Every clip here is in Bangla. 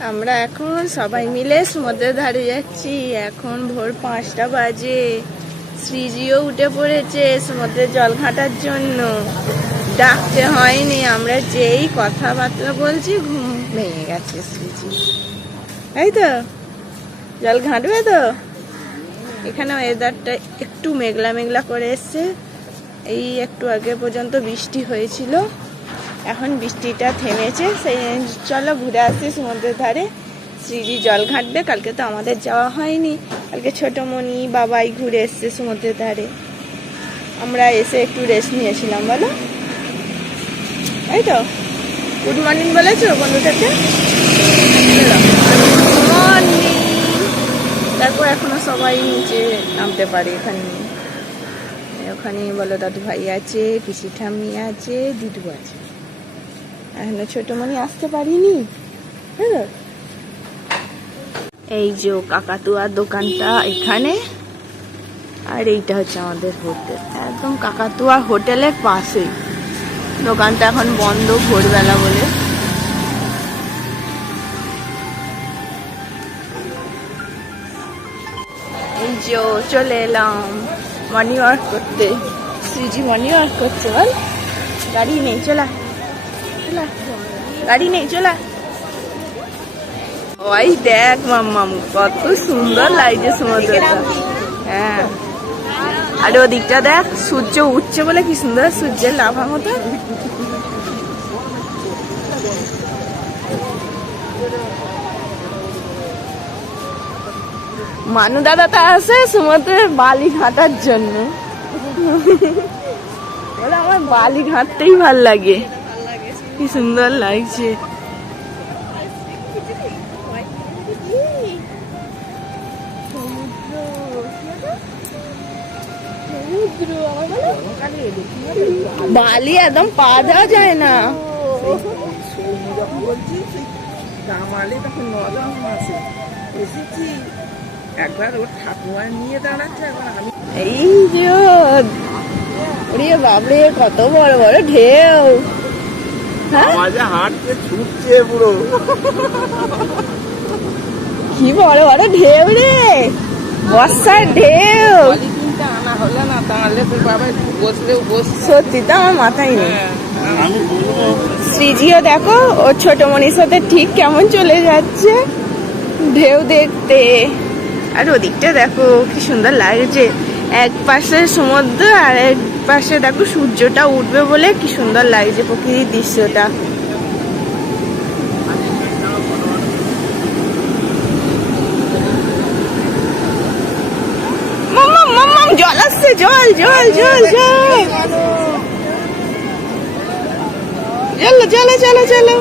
আমরা এখন সবাই মিলে সমুদ্রের ধারে যাচ্ছি। এখন ভোর পাঁচটা বাজে। শ্রীজিও উঠে পড়েছে সমুদ্রের জল ঘাটার জন্য। ডাকতে হয়নি, আমরা যেই কথাবার্তা বলছি, ঘুম ভেঙে গেছে শ্রীজি। তাই তো, জল ঘাঁটবে তো? এখানে ওয়েদারটা একটু মেঘলা মেঘলা করে এসছে। এই একটু আগে পর্যন্ত বৃষ্টি হয়েছিল। এখন বৃষ্টিটা থেমেছে সেই চলো ঘুরে আসি সমুদ্রের ধারে। শ্রীজি জল ঘাটবে, কালকে তো আমাদের যাওয়া হয়নি। কালকে ছোট মনি বাবাই ঘুরে এসছে সমুদ্রের ধারে। আমরা এসে একটু রেস্ট নিয়েছিলাম, বলো? এই তো গুড মর্নিং বলেছ বন্ধুটাকে? তারপর এখনও সবাই নিচে নামতে পারে এখানে। ওখানে বলো দাদু ভাই আছে পিসি ঠাম্মি আছে, দিদু আছে। এখনও ছোট আসতে পারিনি? হ্যাঁ। এই যে কাকাতুয়ার দোকানটা এখানে। আর এইটা হচ্ছে আমাদের হোটেল। একদম কাকাতুয়া হোটেলের পাশেই। দোকানটা এখন বন্ধ ভোরবেলা বলে। এই যে চলে এলাম মর্নিং ওয়ার্ক করতে। শ্রীজি মর্নিং ওয়ার্ক করছে, বল। গাড়ি নেই, চলা গাড়ি নেই, চলা। ওই দেখ মাম্মাম কত সুন্দর লাগছে সমুদ্রটা হ্যাঁ। আর ওদিকটা দেখ, সূর্য উঠছে বলে কি সুন্দর, সূর্যের লাভা মতো। মানু দাদাটা আছে সমুদ্রে বালি ঘাটার জন্য। আমার বালি ঘাটতেই ভালো লাগে। কি সুন্দর লাগছে। বালি একদম পা দেওয়া যায় না। সেই তখন নরম আছে এসেছি একবার ওর ঠাকুমা নিয়ে দাঁড়াচ্ছে একবার আমি এই যে বাবরে কত বড় বড় ঢেউ। মাঝে হাঁটতে ছুটছে পুরো। কি বড় বড় ঢেউ রে! বর্ষার ঢেউ! আনা হলে না তাহলে তোর বাবা বসলেও বস সত্যি তো আমার মাথায় নেই। আমি শ্রীজিও দেখো ও ছোট মনির সাথে ঠিক কেমন চলে যাচ্ছে। ঢেউ দেখতে। আর ওদিকটা দেখো কি সুন্দর লাগছে। এক পাশে সমুদ্র আর এক পাশে দেখো সূর্যটা উঠবে বলে কি সুন্দর লাগছে প্রকৃতির দৃশ্যটা। জল আসছে, জল জল জল জল। চলো চলো চলো।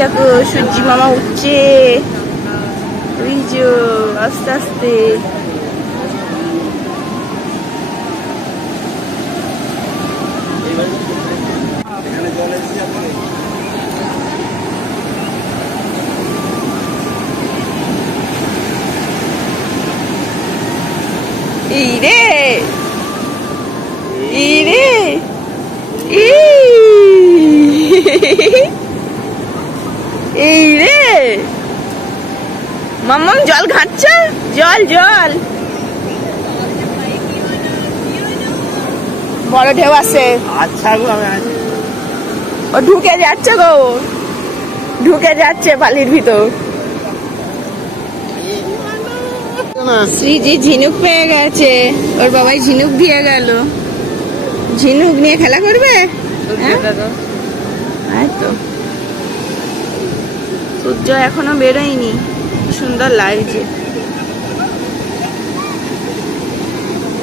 দেখো সূর্যি মামা উঠছে। আস্তে আস্তে এখানে জল এসেছে আপনার এই রে এই রে ই এই রে মাম্মাম জল ঘাটছে জল জল বড় ঢেউ আছে। আচ্ছা গো ও ঢুকে যাচ্ছে গো। ঢুকে যাচ্ছে বালির ভিতর। শ্রীজি ঝিনুক পেয়ে গেছে। ওর বাবাই ঝিনুক দিয়ে গেল। ঝিনুক নিয়ে খেলা করবে? হ্যাঁ? এই তো। সূর্য এখনও বেরোয়নি। সুন্দর লাগছে।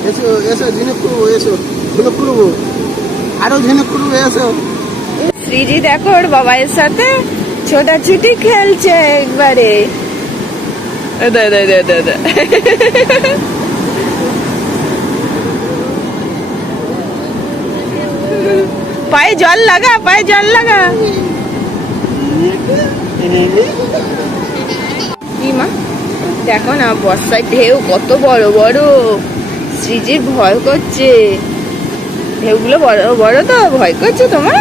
এসো এসো ঝিনুক এসো। ঝিনুক আরও ঝিনুক এসো শ্রীজি দেখো ওর বাবাইয়ের সাথে ছোটাছুটি খেলছে একবারে। পায়ে জল লাগা, পায়ে জল লাগা। কি মা? দেখো না, বর্ষায় ঢেউ কত বড় বড়। শ্রীজির ভয় করছে। ঢেউগুলো বড় বড় তো ভয় করছে তোমার?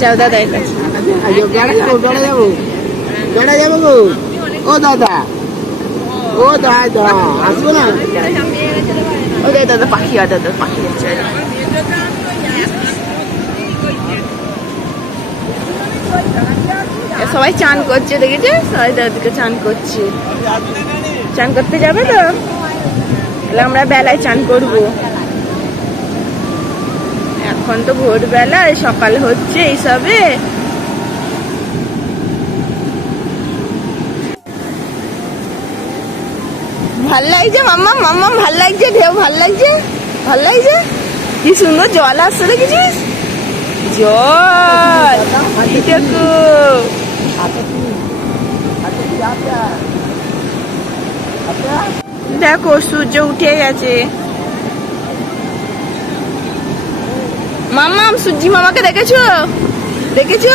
যাও দাদা ও দাদা। ও দাদা আসব না? ও দাদা পাখি আর দাদা পাখি হচ্ছে সবাই চান করছে দেখেছে? সবাই দাদিকে চান করছে। চান করতে যাবে তো? আমরা বেলায় চান করব। এখন তো ভোরবেলায় সকাল হচ্ছে এইসবে। ভালো লাগছে মাম্মা? মাম্মা, ভালো লাগছে? ঢেউ ভালো লাগছে? ভালো লাগছে? কি সুন্দর জল আসছে দেখেছিস? জল! এইটুকু দেখো সূর্য উঠে গেছে মাম্মা সূর্যি মামাকে দেখেছ? দেখেছ?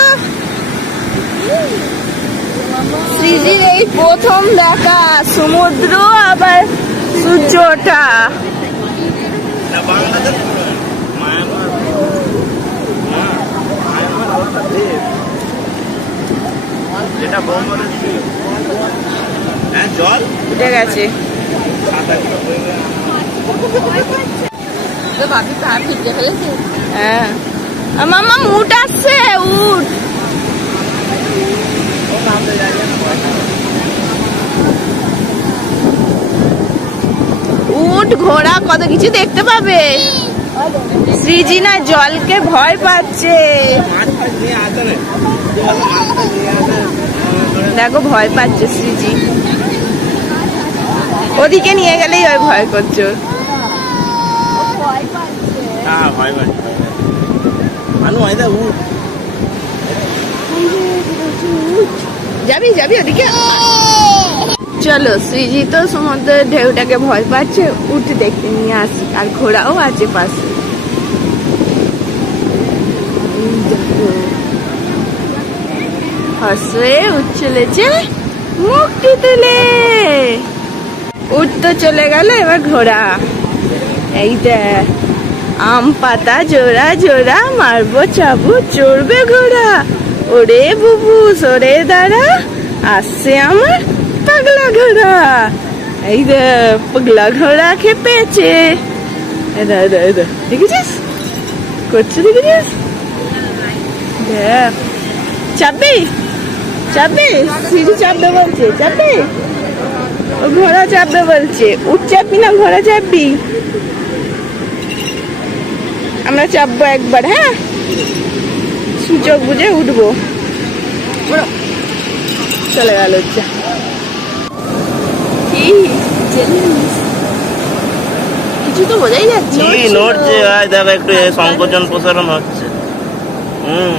শ্রীজির এই প্রথম দেখা সমুদ্র আবার সূর্য ওঠা। হ্যাঁ জল? উঠে গেছে। হ্যাঁ। মামা উঠ আসছে, উঠ। উঠ, ঘোড়া, কত কিছু দেখতে পাবে। শ্রীজি না জলকে ভয় পাচ্ছে। দেখো, ভয় পাচ্ছে শ্রীজি ওদিকে নিয়ে গেলেই ওই ভয় করছ হ্যাঁ যাবি যাবি ওদিকে? চলো শ্রীজি তো সমুদ্রের ঢেউটাকে ভয় পাচ্ছে উঠে দেখতে নিয়ে আসি আর ঘোড়াও আছে পাশে। হসে উঠ চলেছে মুক্তি তুলে উঠ তো চলে গেল, এবার ঘোড়া। এই দেখ আম পাতা, জোড়া জোড়া, মারবো, চাবু, চড়বে ঘোড়া। ওরে বুবু, সরে দাঁড়া, আসছে আমার পাগলা ঘোড়া। এই দে পাগলা ঘোড়া খেপেছে দেখেছিস? করছে, দেখেছিস? দেখ। চাপবি? চাপবি? সিঁড়ি চাপবে বলছে, চাপবি? ঘোড়া চাপবে বলছে। উঠ চাপবি না ঘোড়া চাপবি? আমরা চাপবো একবার হ্যাঁ? সুযোগ বুঝে উঠবো। চলে গেল যা কি? কিছু তো বোঝাই যাচ্ছে। নড়ছে? ভাই দেখো একটু সংকোচন প্রসারণ হচ্ছে। হুম।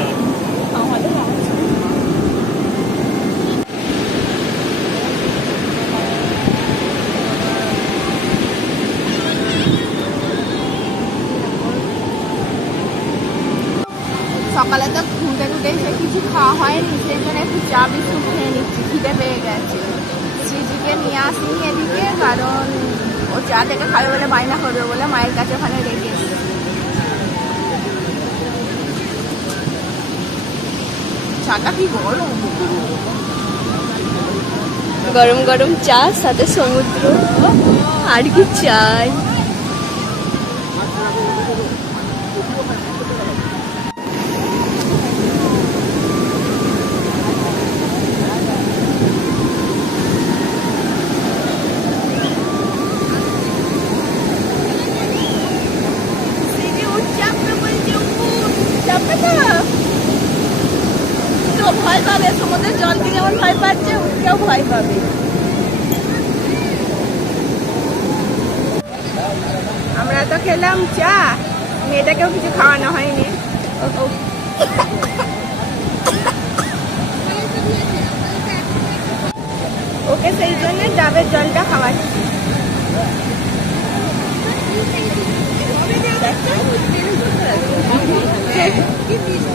সকালে তো ঘুম থেকে এসে কিছু খাওয়া হয়নি সেই জন্য একটু চা বিস্কুট খেয়ে নিচ্ছি, খিদে পেয়ে গেছে। শ্রীজিকে নিয়ে আসিনি এদিকে, কারণ ও চা থেকে খাবে বলে বায়না করবে বলে মায়ের কাছে ওখানে রেখে চাটা কি গরম? গরম গরম চা, সাথে সমুদ্র, আর কি চাই সিঁড়ি উঠ চাপবে বলছে উঠ চাপবে তো তো ভয় পাবে সমুদ্রের জলকে যেমন ভয় পাচ্ছে উঠকেও ভয় পাবে। আমরা তো খেলাম চা মেয়েটাকেও কিছু খাওয়ানো হয়নি। ওকে সেই জন্য ডাবের জলটা খাওয়াচ্ছি।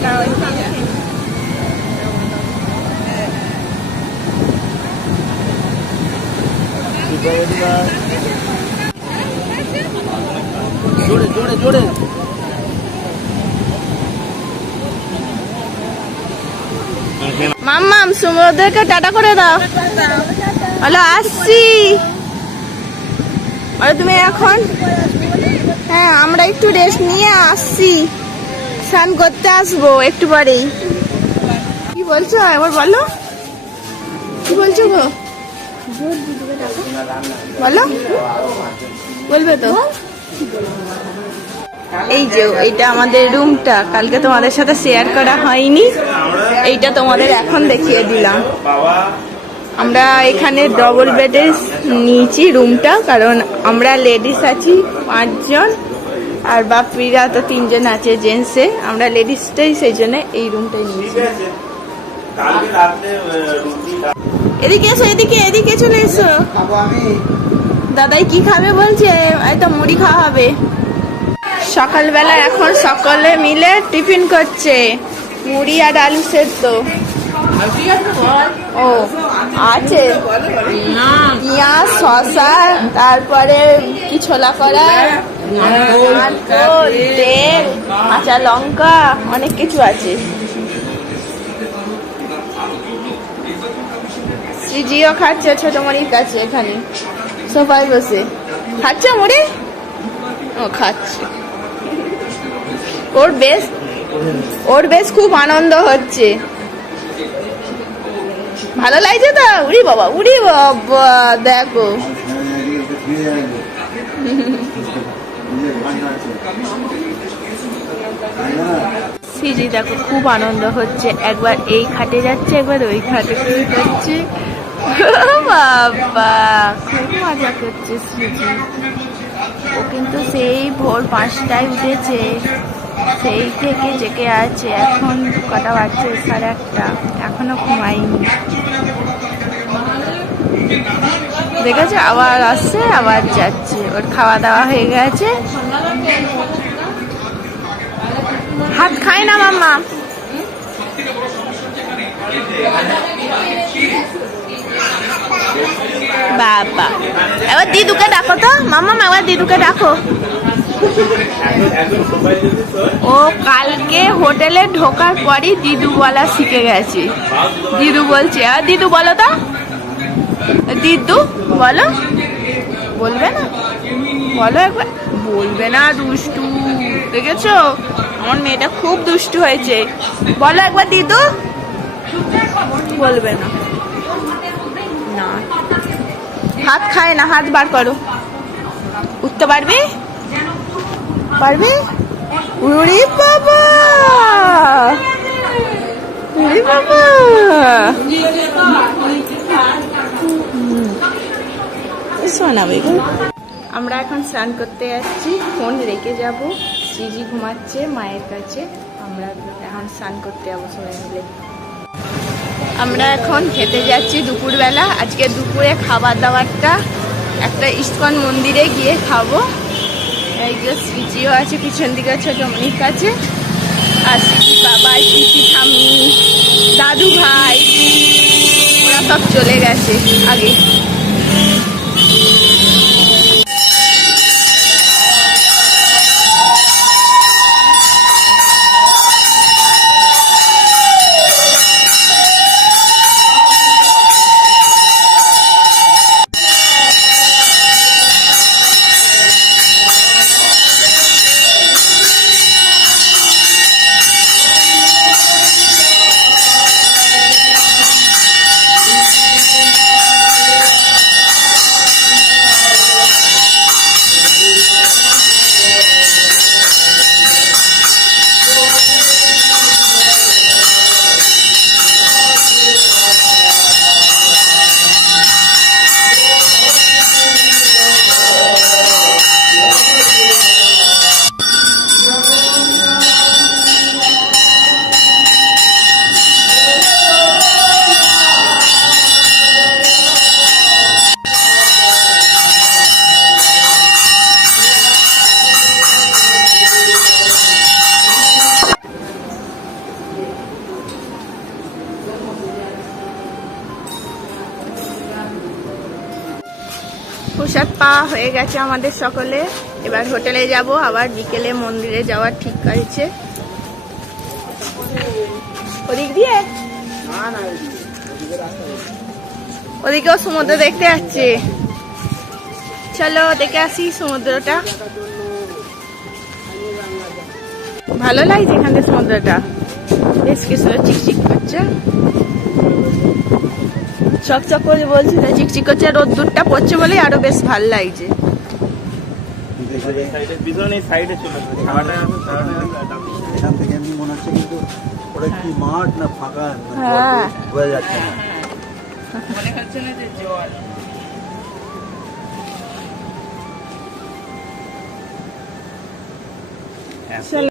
না, ওই খাবে। কি করে দিবা জোরে জোরে জোরে মাম্মাম সুমোদেরকে টাটা করে দাও। হ্যালো, আসছি। আরে, তুমি এখন? হ্যাঁ আমরা একটু রেস্ট নিয়ে আসছি। স্নান করতে আসব একটু পরেই। কি বলছো? এবার বলো। কি বলছো গো? বলো। বলবে তো? এই যে, এইটা আমাদের রুমটা। কালকে তোমাদের সাথে শেয়ার করা হয়নি। এইটা তোমাদের এখন দেখিয়ে দিলাম। আমরা এখানে ডবল বেডে নিয়েছি রুমটা, কারণ আমরা লেডিস আছি পাঁচজন, আর বাপিরা তো তিনজন আছে জেন্টসে আমরা লেডিসটাই সেই জন্য এই রুমটাই নিয়েছি। এদিকে এসো, এদিকে এদিকে চলে এসো। দাদাই কি খাবে বলছে? তো মুড়ি খাওয়া হবে। সকালবেলা এখন সকলে মিলে টিফিন করছে। মুড়ি আর আলু সেদ্ধ। ও, আছে। পেঁয়াজ, শসা, তারপরে কি ছোলা করা? তেল, কাঁচা লঙ্কা, অনেক কিছু আছে। শ্রীজিও খাচ্ছে ছোট মরির কাছে এখানে। সোফায় বসে। খাচ্ছে মুড়ি ও খাচ্ছে। ওর বেশ ওর বেশ খুব আনন্দ হচ্ছে। ভালো লাগছে তো? উড়ি বাবা উড়ি বাবা দেখো। সিজি দেখো খুব আনন্দ হচ্ছে। একবার এই খাটে যাচ্ছে, একবার ওই খাটে যাচ্ছে। বাবা, খুব মজা করছে সিজি ও কিন্তু সেই ভোর পাঁচটায় উঠেছে। সেই থেকে জেগে আছে। এখন কটা বাজছে সাড়ে একটা এখনও ঘুমায়নি। দেখেছে? আবার আসছে, আবার যাচ্ছে। ওর খাওয়া দাওয়া হয়ে গেছে। হাত খায় না, মাম্মা। বাবা। এবার দিদুকে ডাকো তো। মাম্মা এবার দিদুকে ডাকো। ও, কালকে হোটেলে ঢোকার পরই দিদু বলা শিখে গেছে। দিদু বলছে, আর দিদু বলো তো? দিদু, বলো। বলবে না? বলো একবার। বলবে না, দুষ্টু। দেখেছ? আমার মেয়েটা খুব দুষ্টু হয়েছে। বলো একবার দিদু। বলবে না। হাত খায় না, হাত বার করো। উঠতে পারবি? পারবি? উড়ি বাবা! আমরা এখন স্নান করতে যাচ্ছি। ফোন রেখে যাব। শ্রীজি ঘুমাচ্ছে মায়ের কাছে আমরা এখন স্নান করতে যাব সবাই মিলে। আমরা এখন খেতে যাচ্ছি দুপুরবেলা। আজকে দুপুরে খাবার দাবারটা একটা ইস্কন মন্দিরে গিয়ে খাব। যে শ্রীজিও আছে, পিছন দিকে ছোট মনির কাছে। আর শ্রীজি বাবা শ্রীজি ঠাম্মি দাদু ভাই, ওরা সব চলে গেছে আগে। পাওয়া হয়ে গেছে আমাদের সকলে। এবার হোটেলে যাব, আবার বিকেলে মন্দিরে যাওয়ার ঠিক করেছে ওদিক দিয়ে। ওদিকেও সমুদ্র দেখতে যাচ্ছে। চলো, দেখে আসি সমুদ্রটা। ভালো লাগছে এখান সমুদ্রটা। বেশ কিছু চিকচিক করছে। চকচক করে বলছি না চিকচিক করছে আর রোদ্দুরটা পড়ছে বলে আরও বেশ ভালো লাগছে। চলো